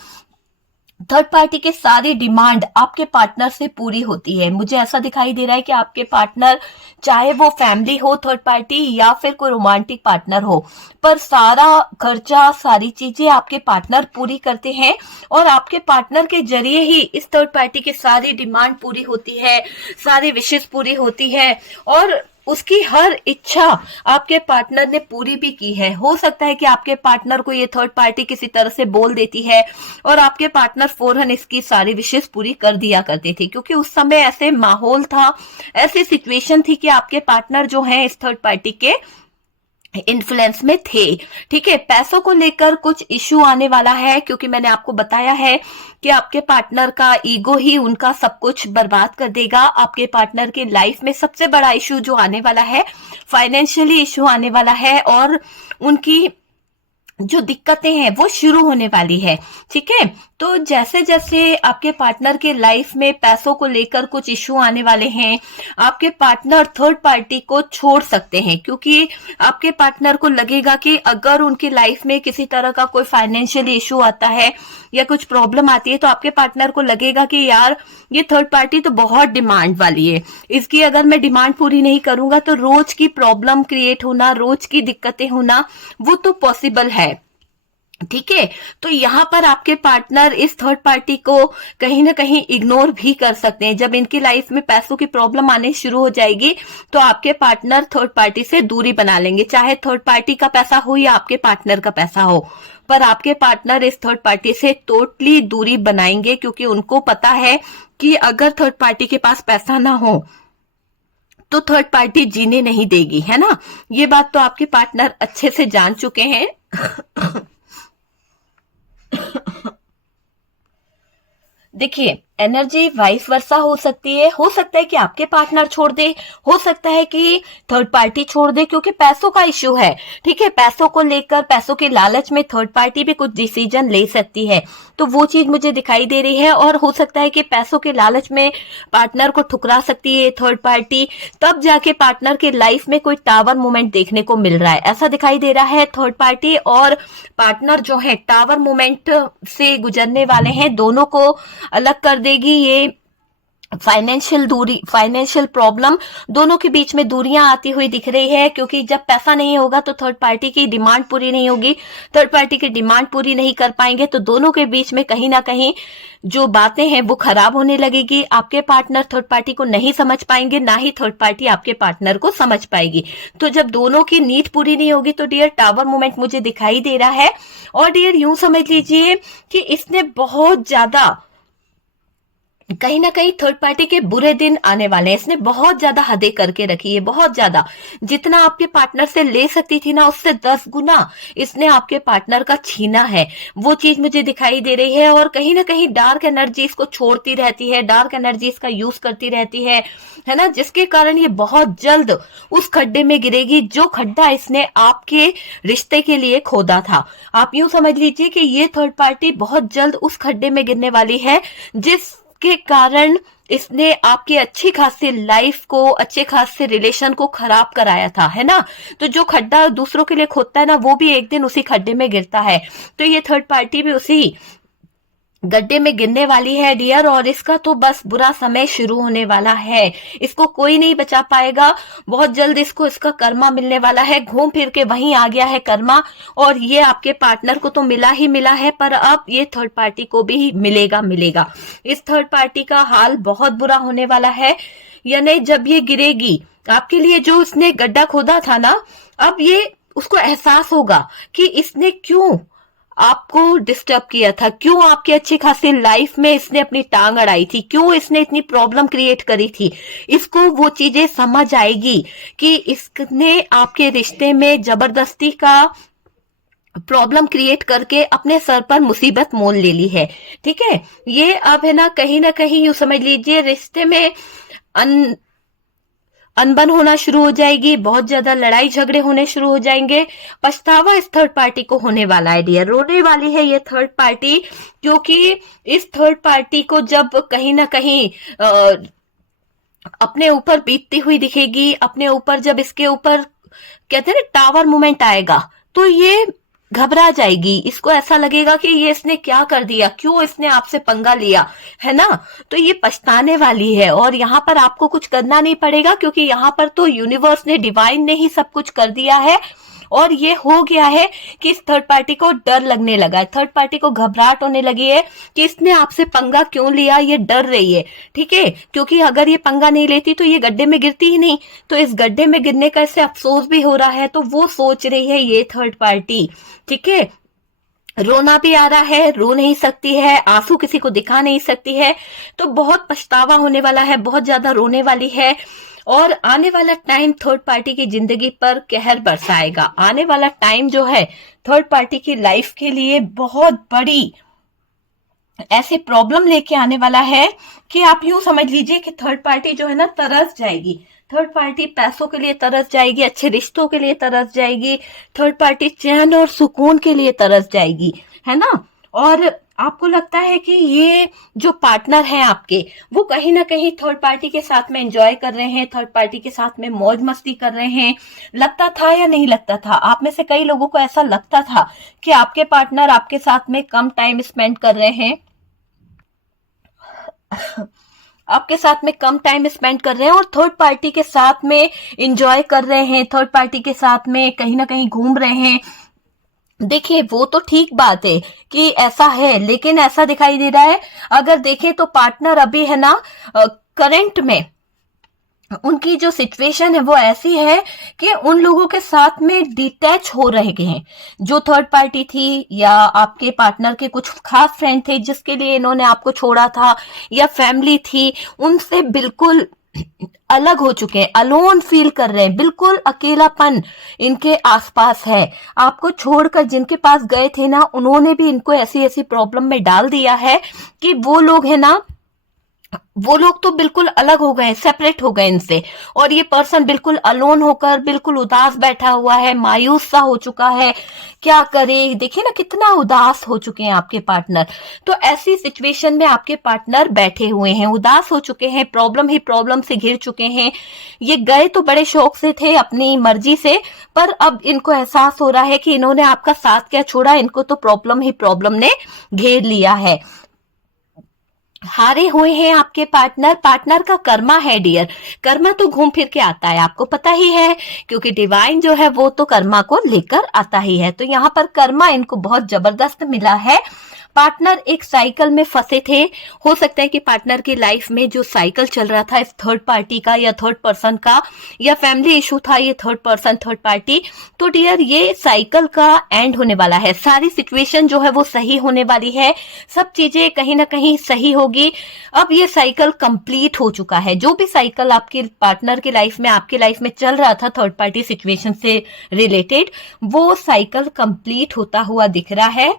थर्ड पार्टी की सारी डिमांड आपके पार्टनर से पूरी होती है। मुझे ऐसा दिखाई दे रहा है कि आपके पार्टनर, चाहे वो फैमिली हो थर्ड पार्टी या फिर कोई रोमांटिक पार्टनर हो, पर सारा खर्चा, सारी चीजें आपके पार्टनर पूरी करते हैं और आपके पार्टनर के जरिए ही इस थर्ड पार्टी की सारी डिमांड पूरी होती है, सारी विशेष पूरी होती है और उसकी हर इच्छा आपके पार्टनर ने पूरी भी की है। हो सकता है कि आपके पार्टनर को ये थर्ड पार्टी किसी तरह से बोल देती है और आपके पार्टनर फौरन इसकी सारी विशेष पूरी कर दिया करते थे, क्योंकि उस समय ऐसे माहौल था, ऐसी सिचुएशन थी कि आपके पार्टनर जो है इस थर्ड पार्टी के इन्फ्लुएंस में थे। ठीक है, पैसों को लेकर कुछ इश्यू आने वाला है, क्योंकि मैंने आपको बताया है कि आपके पार्टनर का ईगो ही उनका सब कुछ बर्बाद कर देगा। आपके पार्टनर की लाइफ में सबसे बड़ा इश्यू जो आने वाला है, फाइनेंशियली इश्यू आने वाला है और उनकी जो दिक्कतें हैं वो शुरू होने वाली है। ठीक है, तो जैसे जैसे आपके पार्टनर के लाइफ में पैसों को लेकर कुछ इश्यू आने वाले हैं, आपके पार्टनर थर्ड पार्टी को छोड़ सकते हैं, क्योंकि आपके पार्टनर को लगेगा कि अगर उनकी लाइफ में किसी तरह का कोई फाइनेंशियल इश्यू आता है या कुछ प्रॉब्लम आती है, तो आपके पार्टनर को लगेगा कि यार ये थर्ड पार्टी तो बहुत डिमांड वाली है, इसकी अगर मैं डिमांड पूरी नहीं करूंगा तो रोज की प्रॉब्लम क्रिएट होना, रोज की दिक्कतें होना, वो तो पॉसिबल है। ठीक है, तो यहाँ पर आपके पार्टनर इस थर्ड पार्टी को कहीं ना कहीं इग्नोर भी कर सकते हैं। जब इनकी लाइफ में पैसों की प्रॉब्लम आने शुरू हो जाएगी तो आपके पार्टनर थर्ड पार्टी से दूरी बना लेंगे, चाहे थर्ड पार्टी का पैसा हो या आपके पार्टनर का पैसा हो, पर आपके पार्टनर इस थर्ड पार्टी से टोटली दूरी बनाएंगे, क्योंकि उनको पता है कि अगर थर्ड पार्टी के पास पैसा ना हो तो थर्ड पार्टी जीने नहीं देगी, है ना। ये बात तो आपके पार्टनर अच्छे से जान चुके हैं। देखिए, एनर्जी वाइस वर्सा हो सकती है। हो सकता है कि आपके पार्टनर छोड़ दे, हो सकता है कि थर्ड पार्टी छोड़ दे, क्योंकि पैसों का इश्यू है। ठीक है, पैसों को लेकर, पैसों के लालच में थर्ड पार्टी भी कुछ डिसीजन ले सकती है, तो वो चीज मुझे दिखाई दे रही है। और हो सकता है कि पैसों के लालच में पार्टनर को ठुकरा सकती है थर्ड पार्टी, तब जाके पार्टनर के लाइफ में कोई टावर मोमेंट देखने को मिल रहा है, ऐसा दिखाई दे रहा है। थर्ड पार्टी और पार्टनर जो है टावर मोमेंट से गुजरने वाले हैं, दोनों को अलग कर देगी ये फाइनेंशियल दूरी, फाइनेंशियल प्रॉब्लम, दोनों के बीच में दूरियां आती हुई दिख रही है। क्योंकि जब पैसा नहीं होगा तो थर्ड पार्टी की डिमांड पूरी नहीं होगी, थर्ड पार्टी की डिमांड पूरी नहीं कर पाएंगे, तो दोनों के बीच में कहीं ना कहीं जो बातें हैं वो खराब होने लगेगी। आपके पार्टनर थर्ड पार्टी को नहीं समझ पाएंगे, ना ही थर्ड पार्टी आपके पार्टनर को समझ पाएगी। तो जब दोनों की नीड पूरी नहीं होगी तो डियर टावर मोमेंट मुझे दिखाई दे रहा है। और डियर यूं समझ लीजिए कि इसने बहुत ज्यादा, कहीं ना कहीं थर्ड पार्टी के बुरे दिन आने वाले हैं। इसने बहुत ज्यादा हदें करके रखी है, बहुत ज्यादा। जितना आपके पार्टनर से ले सकती थी ना, उससे 10 गुना इसने आपके पार्टनर का छीना है, वो चीज मुझे दिखाई दे रही है। और कहीं ना कहीं डार्क एनर्जी इसको छोड़ती रहती है, डार्क एनर्जी इसका यूज करती रहती है ना, जिसके कारण ये बहुत जल्द उस खड्डे में गिरेगी जो खड्डा इसने आपके रिश्ते के लिए खोदा था। आप यूं समझ लीजिए कि ये थर्ड पार्टी बहुत जल्द उस खड्डे में गिरने वाली है, जिस के कारण इसने आपके अच्छी खासी लाइफ को, अच्छे खासे रिलेशन को खराब कराया था, है ना। तो जो खड्डा दूसरों के लिए खोदता है ना, वो भी एक दिन उसी खड्डे में गिरता है। तो ये थर्ड पार्टी भी उसी गड्ढे में गिरने वाली है डियर, और इसका तो बस बुरा समय शुरू होने वाला है। इसको कोई नहीं बचा पाएगा, बहुत जल्द इसको इसका कर्मा मिलने वाला है। घूम फिर के वहीं आ गया है कर्मा, और ये आपके पार्टनर को तो मिला ही मिला है, पर अब ये थर्ड पार्टी को भी मिलेगा। इस थर्ड पार्टी का हाल बहुत बुरा होने वाला है। यानी जब ये गिरेगी, आपके लिए जो उसने गड्ढा खोदा था ना, अब ये उसको एहसास होगा कि इसने क्यों आपको डिस्टर्ब किया था, क्यों आपकी अच्छी खासी लाइफ में इसने अपनी टांग अड़ाई थी, क्यों इसने इतनी प्रॉब्लम क्रिएट करी थी। इसको वो चीजें समझ आएगी कि इसने आपके रिश्ते में जबरदस्ती का प्रॉब्लम क्रिएट करके अपने सर पर मुसीबत मोल ले ली है। ठीक है, ये अब है ना कहीं यूं समझ लीजिए रिश्ते में अनबन होना शुरू हो जाएगी, बहुत ज्यादा लड़ाई झगड़े होने शुरू हो जाएंगे। पछतावा इस थर्ड पार्टी को होने वाला है डियर, रोने वाली है ये थर्ड पार्टी, क्योंकि इस थर्ड पार्टी को जब कहीं ना कहीं अपने ऊपर बीतती हुई दिखेगी, अपने ऊपर जब इसके ऊपर कहते हैं ना टावर मोमेंट आएगा, तो ये घबरा जाएगी। इसको ऐसा लगेगा कि ये इसने क्या कर दिया, क्यों इसने आपसे पंगा लिया, है ना। तो ये पछताने वाली है और यहाँ पर आपको कुछ करना नहीं पड़ेगा, क्योंकि यहाँ पर तो यूनिवर्स ने, डिवाइन ने ही सब कुछ कर दिया है। और ये हो गया है कि इस थर्ड पार्टी को डर लगने लगा है, थर्ड पार्टी को घबराहट होने लगी है कि इसने आपसे पंगा क्यों लिया, ये डर रही है। ठीक है, क्योंकि अगर ये पंगा नहीं लेती तो ये गड्ढे में गिरती ही नहीं, तो इस गड्ढे में गिरने का इसे अफसोस भी हो रहा है, तो वो सोच रही है ये थर्ड पार्टी। ठीक है, रोना भी आ रहा है, रो नहीं सकती है, आंसू किसी को दिखा नहीं सकती है, तो बहुत पछतावा होने वाला है, बहुत ज्यादा रोने वाली है। और आने वाला टाइम थर्ड पार्टी की जिंदगी पर कहर बरसाएगा। आने वाला टाइम जो है थर्ड पार्टी की लाइफ के लिए बहुत बड़ी ऐसे प्रॉब्लम लेके आने वाला है कि आप यूं समझ लीजिए कि थर्ड पार्टी जो है ना तरस जाएगी। थर्ड पार्टी पैसों के लिए तरस जाएगी, अच्छे रिश्तों के लिए तरस जाएगी, थर्ड पार्टी चैन और सुकून के लिए तरस जाएगी, है ना। और आपको लगता है कि ये जो पार्टनर है आपके, वो कहीं ना कहीं थर्ड पार्टी के साथ में एंजॉय कर रहे हैं, थर्ड पार्टी के साथ में मौज मस्ती कर रहे हैं। लगता था या नहीं लगता था? आप में से कई लोगों को ऐसा लगता था कि आपके पार्टनर आपके साथ में कम टाइम स्पेंड कर रहे हैं, आपके साथ में कम टाइम स्पेंड कर रहे हैं और थर्ड पार्टी के साथ में एंजॉय कर रहे हैं, थर्ड पार्टी के साथ में कहीं ना कहीं घूम रहे हैं। देखिए, वो तो ठीक बात है कि ऐसा है, लेकिन ऐसा दिखाई दे रहा है, अगर देखें तो पार्टनर अभी है ना करंट में उनकी जो सिचुएशन है वो ऐसी है कि उन लोगों के साथ में डिटैच हो रहे हैं। जो थर्ड पार्टी थी या आपके पार्टनर के कुछ खास फ्रेंड थे जिसके लिए इन्होंने आपको छोड़ा था, या फैमिली थी, उनसे बिल्कुल अलग हो चुके हैं, अलोन फील कर रहे हैं, बिल्कुल अकेलापन इनके आसपास है। आपको छोड़कर जिनके पास गए थे ना, उन्होंने भी इनको ऐसी ऐसी प्रॉब्लम में डाल दिया है कि वो लोग है ना, वो लोग तो बिल्कुल अलग हो गए, सेपरेट हो गए इनसे। और ये पर्सन बिल्कुल अलोन होकर बिल्कुल उदास बैठा हुआ है, मायूस सा हो चुका है, क्या करे। देखिए ना कितना उदास हो चुके हैं आपके पार्टनर। तो ऐसी सिचुएशन में आपके पार्टनर बैठे हुए हैं, उदास हो चुके हैं, प्रॉब्लम ही प्रॉब्लम से घिर चुके हैं। ये गए तो बड़े शौक से थे, अपनी मर्जी से, पर अब इनको एहसास हो रहा है कि इन्होंने आपका साथ क्या छोड़ा, इनको तो प्रॉब्लम ही प्रॉब्लम ने घेर लिया है। हारे हुए हैं आपके पार्टनर। पार्टनर का कर्मा है डियर, कर्मा तो घूम फिर के आता है, आपको पता ही है, क्योंकि डिवाइन जो है वो तो कर्मा को लेकर आता ही है। तो यहाँ पर कर्मा इनको बहुत जबरदस्त मिला है। पार्टनर एक साइकिल में फंसे थे, हो सकता है कि पार्टनर की लाइफ में जो साइकिल चल रहा था इस थर्ड पार्टी का या थर्ड पर्सन का, या फैमिली इशू था ये थर्ड पर्सन थर्ड पार्टी, तो डियर ये साइकिल का एंड होने वाला है। सारी सिचुएशन जो है वो सही होने वाली है, सब चीजें कहीं ना कहीं सही होगी। अब ये साइकिल कंप्लीट हो चुका है। जो भी साइकिल आपके पार्टनर की लाइफ में, आपकी लाइफ में चल रहा था थर्ड पार्टी सिचुएशन से रिलेटेड, वो साइकिल कंप्लीट होता हुआ दिख रहा है।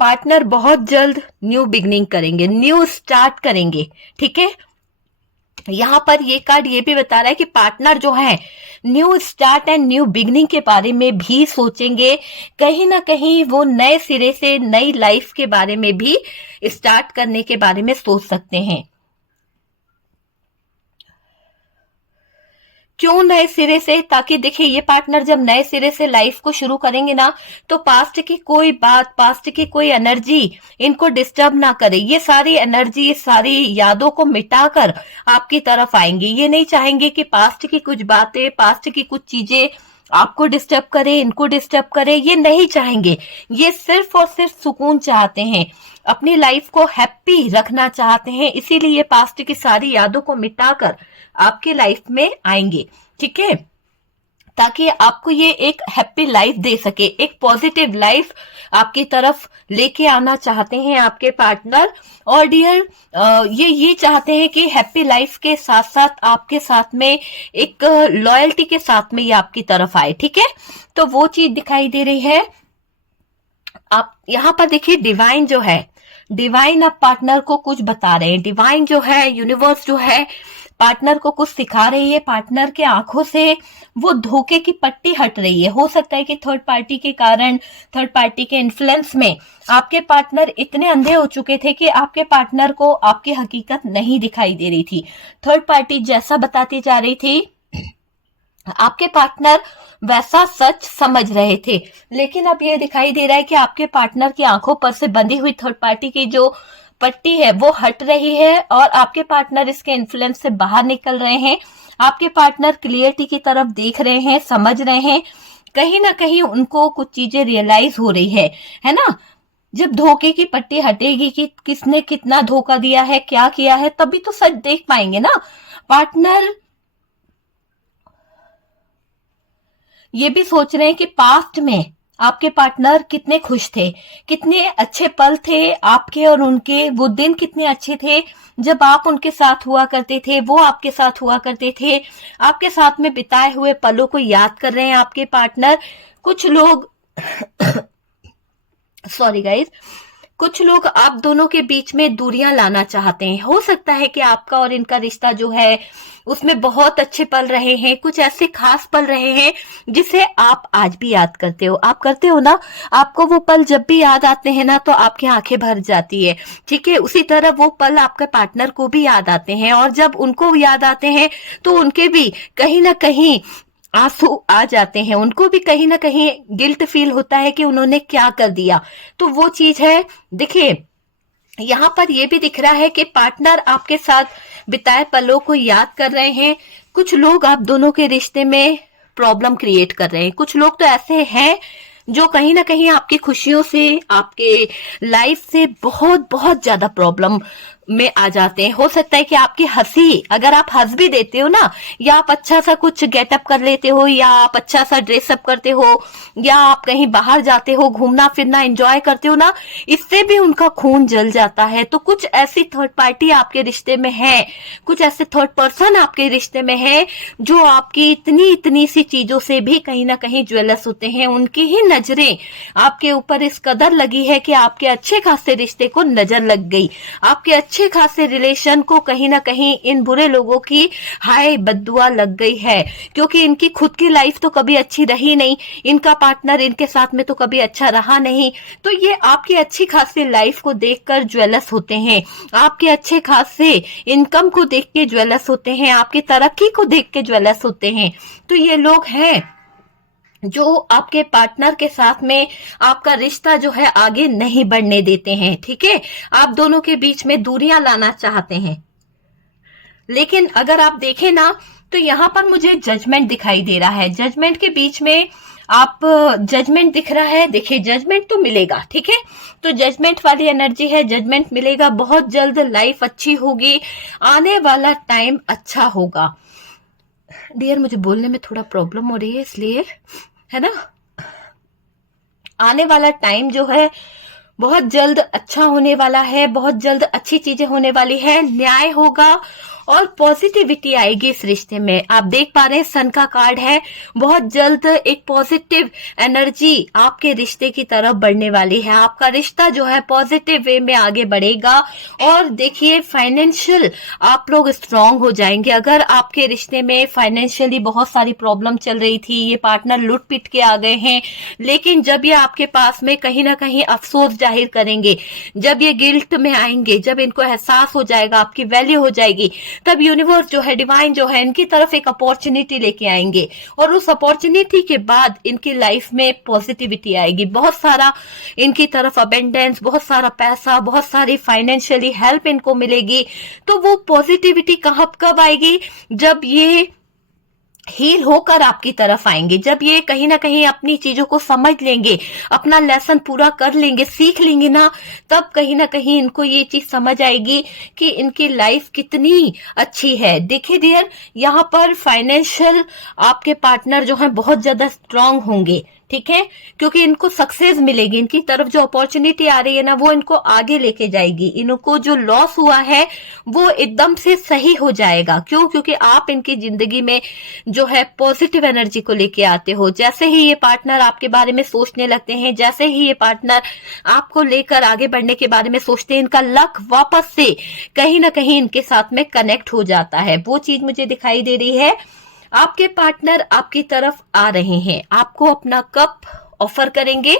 पार्टनर बहुत जल्द न्यू बिगनिंग करेंगे, न्यू स्टार्ट करेंगे। ठीक है, यहाँ पर ये कार्ड ये भी बता रहा है कि पार्टनर जो है new start and new beginning के बारे में भी सोचेंगे। कहीं ना कहीं वो नए सिरे से नई लाइफ के बारे में भी स्टार्ट करने के बारे में सोच सकते हैं। क्यों नए सिरे से? ताकि देखिए ये पार्टनर जब नए सिरे से लाइफ को शुरू करेंगे ना, तो पास्ट की कोई बात, पास्ट की कोई एनर्जी इनको डिस्टर्ब ना करे। ये सारी एनर्जी, सारी यादों को मिटाकर आपकी तरफ आएंगी। ये नहीं चाहेंगे कि पास्ट की कुछ बातें, पास्ट की कुछ चीजें आपको डिस्टर्ब करे, इनको डिस्टर्ब करे, ये नहीं चाहेंगे। ये सिर्फ और सिर्फ सुकून चाहते हैं, अपनी लाइफ को हैप्पी रखना चाहते हैं, इसीलिए पास्ट की सारी यादों को मिटाकर आपके लाइफ में आएंगे। ठीक है, ताकि आपको ये एक हैप्पी लाइफ दे सके, एक पॉजिटिव लाइफ आपकी तरफ लेके आना चाहते हैं आपके पार्टनर। और डियर ये चाहते हैं कि हैप्पी लाइफ के साथ साथ आपके साथ में एक लॉयल्टी के साथ में ये आपकी तरफ आए, ठीक है। तो वो चीज दिखाई दे रही है। आप यहाँ पर देखिए, डिवाइन जो है, डिवाइन अब पार्टनर को कुछ बता रहे हैं। डिवाइन जो है, यूनिवर्स जो है, पार्टनर को कुछ सिखा रही है। पार्टनर के आंखों से वो धोखे की पट्टी हट रही है। हो सकता है कि थर्ड पार्टी के कारण, थर्ड पार्टी के इन्फ्लुएंस में आपके पार्टनर इतने अंधे हो चुके थे कि आपके पार्टनर को आपकी हकीकत नहीं दिखाई दे रही थी। थर्ड पार्टी जैसा बताती जा रही थी, आपके पार्टनर वैसा सच समझ रहे थे। लेकिन अब ये दिखाई दे रहा है कि आपके पार्टनर की आंखों पर से बंधी हुई थर्ड पार्टी की जो पट्टी है वो हट रही है और आपके पार्टनर इसके इन्फ्लुएंस से बाहर निकल रहे हैं। आपके पार्टनर क्लियरिटी की तरफ देख रहे हैं, समझ रहे हैं। कहीं ना कहीं उनको कुछ चीजें रियलाइज हो रही है ना। जब धोखे की पट्टी हटेगी कि किसने कितना धोखा दिया है, क्या किया है, तभी तो सच देख पाएंगे ना। पार्टनर ये भी सोच रहे हैं कि पास्ट में आपके पार्टनर कितने खुश थे, कितने अच्छे पल थे आपके और उनके। वो दिन कितने अच्छे थे जब आप उनके साथ हुआ करते थे, वो आपके साथ हुआ करते थे। आपके साथ में बिताए हुए पलों को याद कर रहे हैं आपके पार्टनर। कुछ लोग सॉरी गाइज, कुछ लोग आप दोनों के बीच में दूरियां लाना चाहते हैं। हो सकता है कि आपका और इनका रिश्ता जो है उसमें बहुत अच्छे पल रहे हैं, कुछ ऐसे खास पल रहे हैं जिसे आप आज भी याद करते हो। आप करते हो ना, आपको वो पल जब भी याद आते हैं ना तो आपकी आंखें भर जाती है, ठीक है। उसी तरह वो पल आपके पार्टनर को भी याद आते हैं और जब उनको याद आते हैं तो उनके भी कहीं ना कहीं आंसू आ जाते हैं। उनको भी कहीं ना कहीं गिल्ट फील होता है कि उन्होंने क्या कर दिया। तो वो चीज है। देखिए, यहाँ पर ये भी दिख रहा है कि पार्टनर आपके साथ बिताए पलों को याद कर रहे हैं। कुछ लोग आप दोनों के रिश्ते में प्रॉब्लम क्रिएट कर रहे हैं। कुछ लोग तो ऐसे हैं जो कहीं ना कहीं आपकी खुशियों से, आपके लाइफ से बहुत बहुत ज्यादा प्रॉब्लम में आ जाते हैं। हो सकता है कि आपकी हंसी, अगर आप हंस भी देते हो ना, या आप अच्छा सा कुछ गेटअप कर लेते हो, या आप अच्छा सा ड्रेसअप करते हो, या आप कहीं बाहर जाते हो, घूमना फिरना एंजॉय करते हो ना, इससे भी उनका खून जल जाता है। तो कुछ ऐसी थर्ड पार्टी आपके रिश्ते में है, कुछ ऐसे थर्ड पर्सन आपके रिश्ते में है जो आपकी इतनी इतनी सी चीजों से भी कहीं ना कहीं ज्वेलस होते हैं। उनकी ही नजरें आपके ऊपर इस कदर लगी है कि आपके अच्छे खासे रिश्ते को नजर लग गई। आपके अच्छे खासे रिलेशन को कहीं ना कहीं इन बुरे लोगों की हाय बद्दुआ लग गई है, क्योंकि इनकी खुद की लाइफ तो कभी अच्छी रही नहीं, इनका पार्टनर इनके साथ में तो कभी अच्छा रहा नहीं। तो ये आपकी अच्छी खासी लाइफ को देखकर ज्वेलस होते हैं, आपके अच्छे खासे इनकम को देख के ज्वेलस होते हैं, आपकी तरक्की को देख के ज्वेलस होते हैं। तो ये लोग हैं जो आपके पार्टनर के साथ में आपका रिश्ता जो है आगे नहीं बढ़ने देते हैं, ठीक है। आप दोनों के बीच में दूरियां लाना चाहते हैं। लेकिन अगर आप देखें ना तो यहाँ पर मुझे जजमेंट दिखाई दे रहा है। जजमेंट के बीच में आप जजमेंट दिख रहा है। देखिए, जजमेंट तो मिलेगा, ठीक है। तो जजमेंट वाली एनर्जी है, जजमेंट मिलेगा। बहुत जल्द लाइफ अच्छी होगी, आने वाला टाइम अच्छा होगा। डियर, मुझे बोलने में थोड़ा प्रॉब्लम हो रही है, इसलिए, है ना। आने वाला टाइम जो है बहुत जल्द अच्छा होने वाला है, बहुत जल्द अच्छी चीजें होने वाली है, न्याय होगा और पॉजिटिविटी आएगी इस रिश्ते में। आप देख पा रहे हैं सन का कार्ड है। बहुत जल्द एक पॉजिटिव एनर्जी आपके रिश्ते की तरफ बढ़ने वाली है। आपका रिश्ता जो है पॉजिटिव वे में आगे बढ़ेगा। और देखिए, फाइनेंशियल आप लोग स्ट्रांग हो जाएंगे। अगर आपके रिश्ते में फाइनेंशियली बहुत सारी प्रॉब्लम चल रही थी, ये पार्टनर लूट पिट के आ गए हैं, लेकिन जब ये आपके पास में कहीं ना कहीं अफसोस जाहिर करेंगे, जब ये गिल्ट में आएंगे, जब इनको एहसास हो जाएगा, आपकी वैल्यू हो जाएगी, तब यूनिवर्स जो है, डिवाइन जो है, इनकी तरफ एक अपॉर्चुनिटी लेके आएंगे। और उस अपॉर्चुनिटी के बाद इनकी लाइफ में पॉजिटिविटी आएगी। बहुत सारा इनकी तरफ अबेंडेंस, बहुत सारा पैसा, बहुत सारी फाइनेंशियली हेल्प इनको मिलेगी। तो वो पॉजिटिविटी कब आएगी? जब ये हील होकर आपकी तरफ आएंगे। जब ये कहीं ना कहीं अपनी चीजों को समझ लेंगे, अपना लेसन पूरा कर लेंगे, सीख लेंगे ना, तब कहीं ना कहीं इनको ये चीज समझ आएगी कि इनकी लाइफ कितनी अच्छी है। देखिए डियर, यहाँ पर फाइनेंशियल आपके पार्टनर जो है बहुत ज्यादा स्ट्रांग होंगे, ठीक है, क्योंकि इनको सक्सेस मिलेगी, इनकी तरफ जो अपॉर्चुनिटी आ रही है ना वो इनको आगे लेके जाएगी। इनको जो लॉस हुआ है वो एकदम से सही हो जाएगा। क्यों? क्योंकि आप इनकी जिंदगी में जो है पॉजिटिव एनर्जी को लेके आते हो। जैसे ही ये पार्टनर आपके बारे में सोचने लगते हैं, जैसे ही ये पार्टनर आपको लेकर आगे बढ़ने के बारे में सोचते हैं, इनका लक वापस से कहीं ना कहीं इनके साथ में कनेक्ट हो जाता है। वो चीज मुझे दिखाई दे रही है। आपके पार्टनर आपकी तरफ आ रहे हैं, आपको अपना कप ऑफर करेंगे,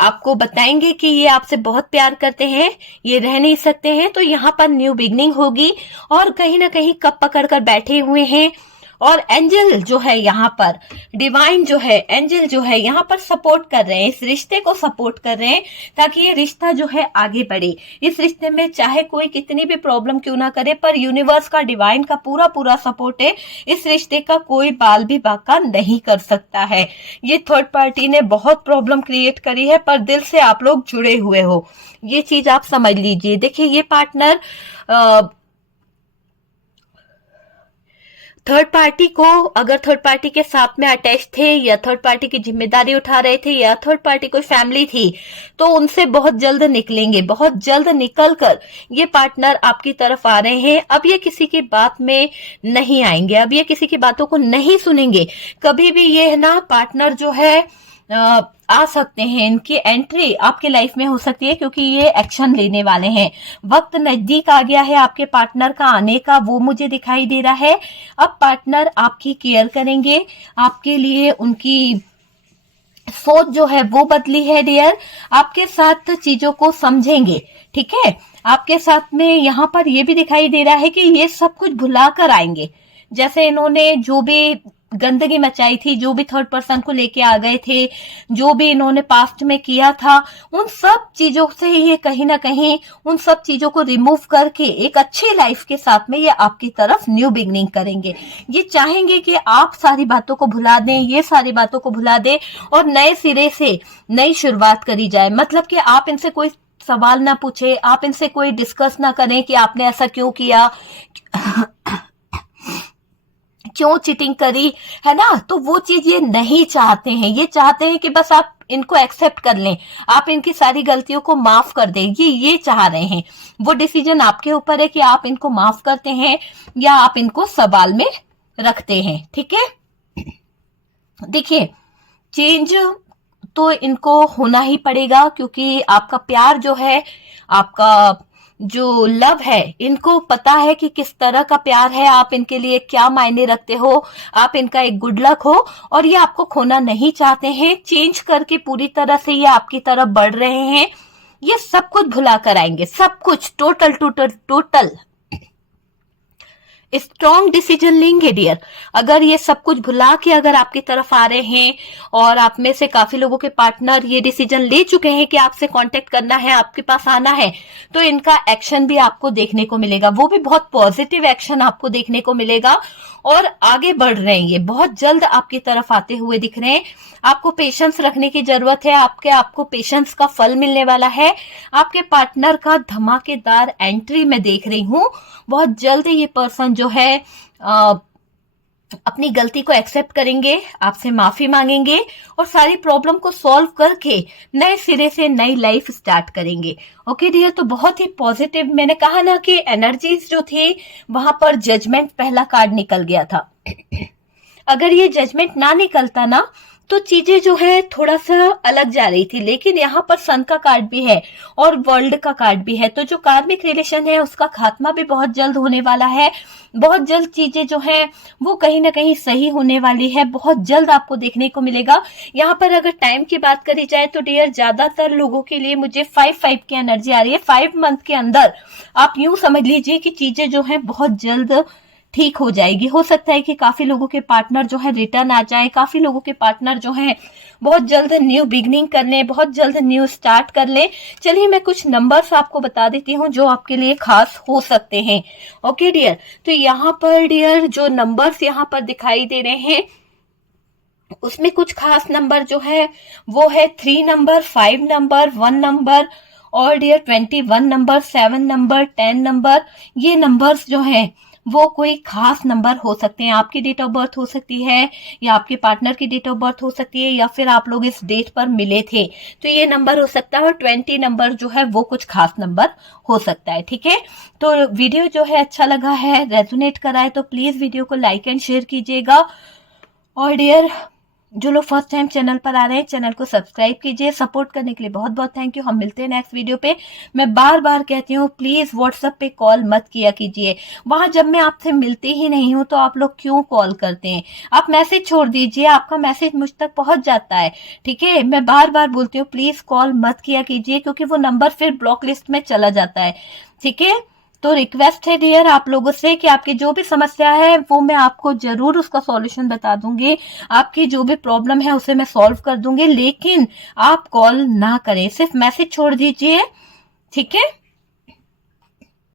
आपको बताएंगे कि ये आपसे बहुत प्यार करते हैं, ये रह नहीं सकते हैं, तो यहाँ पर न्यू बिगनिंग होगी। और कहीं ना कहीं कप पकड़कर बैठे हुए हैं। और एंजल जो है यहाँ पर, डिवाइन जो है, एंजल जो है यहाँ पर सपोर्ट कर रहे हैं, इस रिश्ते को सपोर्ट कर रहे हैं ताकि ये रिश्ता जो है आगे बढ़े। इस रिश्ते में चाहे कोई कितनी भी प्रॉब्लम क्यों ना करे, पर यूनिवर्स का, डिवाइन का पूरा पूरा सपोर्ट है। इस रिश्ते का कोई बाल भी बाका नहीं कर सकता है। ये थर्ड पार्टी ने बहुत प्रॉब्लम क्रिएट करी है, पर दिल से आप लोग जुड़े हुए हो, ये चीज आप समझ लीजिए। देखिए ये पार्टनर थर्ड पार्टी को, अगर थर्ड पार्टी के साथ में अटैच थे या थर्ड पार्टी की जिम्मेदारी उठा रहे थे या थर्ड पार्टी कोई फैमिली थी, तो उनसे बहुत जल्द निकलेंगे। बहुत जल्द निकलकर ये पार्टनर आपकी तरफ आ रहे हैं। अब ये किसी की बात में नहीं आएंगे, अब ये किसी की बातों को नहीं सुनेंगे। कभी भी ये है ना पार्टनर जो है आ सकते हैं, इनकी एंट्री आपके लाइफ में हो सकती है, क्योंकि ये एक्शन लेने वाले हैं। वक्त नजदीक आ गया है आपके पार्टनर का आने का, वो मुझे दिखाई दे रहा है। अब पार्टनर आपकी केयर करेंगे, आपके लिए उनकी सोच जो है वो बदली है डियर, आपके साथ चीजों को समझेंगे, ठीक है। आपके साथ में यहाँ पर ये भी दिखाई दे रहा है कि ये सब कुछ भुला कर आएंगे। जैसे इन्होंने जो भी गंदगी मचाई थी, जो भी थर्ड पर्सन को लेके आ गए थे, जो भी इन्होंने पास्ट में किया था, उन सब चीजों से ये कहीं ना कहीं उन सब चीजों को रिमूव करके एक अच्छी लाइफ के साथ में ये आपकी तरफ न्यू बिगनिंग करेंगे। ये चाहेंगे कि आप सारी बातों को भुला दें, ये सारी बातों को भुला दें और नए सिरे से नई शुरुआत करी जाए। मतलब कि आप इनसे कोई सवाल ना पूछे, आप इनसे कोई डिस्कस ना करें कि आपने ऐसा क्यों किया, क्यों चीटिंग करी, है ना। तो वो चीज ये नहीं चाहते हैं। ये चाहते हैं कि बस आप इनको एक्सेप्ट कर लें, आप इनकी सारी गलतियों को माफ कर दें। ये चाह रहे हैं। वो डिसीजन आपके ऊपर है कि आप इनको माफ करते हैं या आप इनको सवाल में रखते हैं, ठीक है। देखिए चेंज तो इनको होना ही पड़ेगा, क्योंकि आपका प्यार जो है, आपका जो लव है, इनको पता है कि किस तरह का प्यार है, आप इनके लिए क्या मायने रखते हो, आप इनका एक गुड लक हो, और ये आपको खोना नहीं चाहते हैं। चेंज करके पूरी तरह से ये आपकी तरफ बढ़ रहे हैं। ये सब कुछ भुला कर आएंगे, सब कुछ total total total strong decision लेंगे डियर। अगर ये सब कुछ भुला के अगर आपकी तरफ आ रहे हैं, और आप में से काफी लोगों के पार्टनर ये डिसीजन ले चुके हैं कि आपसे कांटेक्ट करना है, आपके पास आना है, तो इनका एक्शन भी आपको देखने को मिलेगा। वो भी बहुत पॉजिटिव एक्शन आपको देखने को मिलेगा और आगे बढ़ रहे हैं। ये बहुत जल्द आपकी तरफ आते हुए दिख रहे हैं। आपको पेशेंस रखने की जरूरत है। आपको पेशेंस का फल मिलने वाला है। आपके पार्टनर का धमाकेदार एंट्री मैं देख रही हूँ। बहुत जल्द ये पर्सन जो है अपनी गलती को एक्सेप्ट करेंगे, आपसे माफी मांगेंगे और सारी प्रॉब्लम को सॉल्व करके नए सिरे से नई लाइफ स्टार्ट करेंगे। ओके डियर, तो बहुत ही पॉजिटिव, मैंने कहा ना कि एनर्जीज जो थी वहां पर जजमेंट पहला कार्ड निकल गया था। अगर ये जजमेंट ना निकलता ना तो चीजें जो है थोड़ा सा अलग जा रही थी, लेकिन यहाँ पर सन का कार्ड भी है और वर्ल्ड का कार्ड भी है। तो जो कार्मिक रिलेशन है उसका खात्मा भी बहुत जल्द होने वाला है। बहुत जल्द चीजें जो है वो कहीं ना कहीं सही होने वाली है। बहुत जल्द आपको देखने को मिलेगा। यहाँ पर अगर टाइम की बात करी जाए तो डियर ज्यादातर लोगों के लिए मुझे 5-5 की एनर्जी आ रही है। 5 मंथ के अंदर आप यूं समझ लीजिए कि चीजें जो है बहुत जल्द ठीक हो जाएगी। हो सकता है कि काफी लोगों के पार्टनर जो है रिटर्न आ जाए, काफी लोगों के पार्टनर जो है बहुत जल्द न्यू बिगनिंग कर लें, बहुत जल्द न्यू स्टार्ट कर लें। चलिए मैं कुछ नंबर्स आपको बता देती हूँ जो आपके लिए खास हो सकते हैं। ओके डियर, तो यहाँ पर डियर जो नंबर्स यहाँ पर दिखाई दे रहे हैं उसमें कुछ खास नंबर जो है वो है 3 नंबर, 5 नंबर, 1 नंबर और डियर 21 नंबर, 7 नंबर, 10 नंबर। ये नंबर्स जो हैं वो कोई खास नंबर हो सकते हैं। आपकी डेट ऑफ बर्थ हो सकती है या आपके पार्टनर की डेट ऑफ बर्थ हो सकती है या फिर आप लोग इस डेट पर मिले थे, तो ये नंबर हो सकता है। और 20 नंबर जो है वो कुछ खास नंबर हो सकता है। ठीक है, तो वीडियो जो है अच्छा लगा है, रेजोनेट करा है तो प्लीज वीडियो को लाइक एंड शेयर कीजिएगा। और डियर जो लोग फर्स्ट टाइम चैनल पर आ रहे हैं चैनल को सब्सक्राइब कीजिए। सपोर्ट करने के लिए बहुत बहुत थैंक यू। हम मिलते हैं नेक्स्ट वीडियो पे। मैं बार बार कहती हूँ प्लीज व्हाट्सएप पे कॉल मत किया कीजिए, वहां जब मैं आपसे मिलती ही नहीं हूँ तो आप लोग क्यों कॉल करते हैं। आप मैसेज छोड़ दीजिए, आपका मैसेज मुझ तक पहुंच जाता है। ठीक है, मैं बार बार बोलती हूँ प्लीज कॉल मत किया कीजिए क्योंकि वो नंबर फिर ब्लॉक लिस्ट में चला जाता है। ठीक है, तो रिक्वेस्ट है डियर आप लोगों से कि आपकी जो भी समस्या है वो मैं आपको जरूर उसका सॉल्यूशन बता दूंगी। आपकी जो भी प्रॉब्लम है उसे मैं सॉल्व कर दूंगी, लेकिन आप कॉल ना करें, सिर्फ मैसेज छोड़ दीजिए। ठीक है।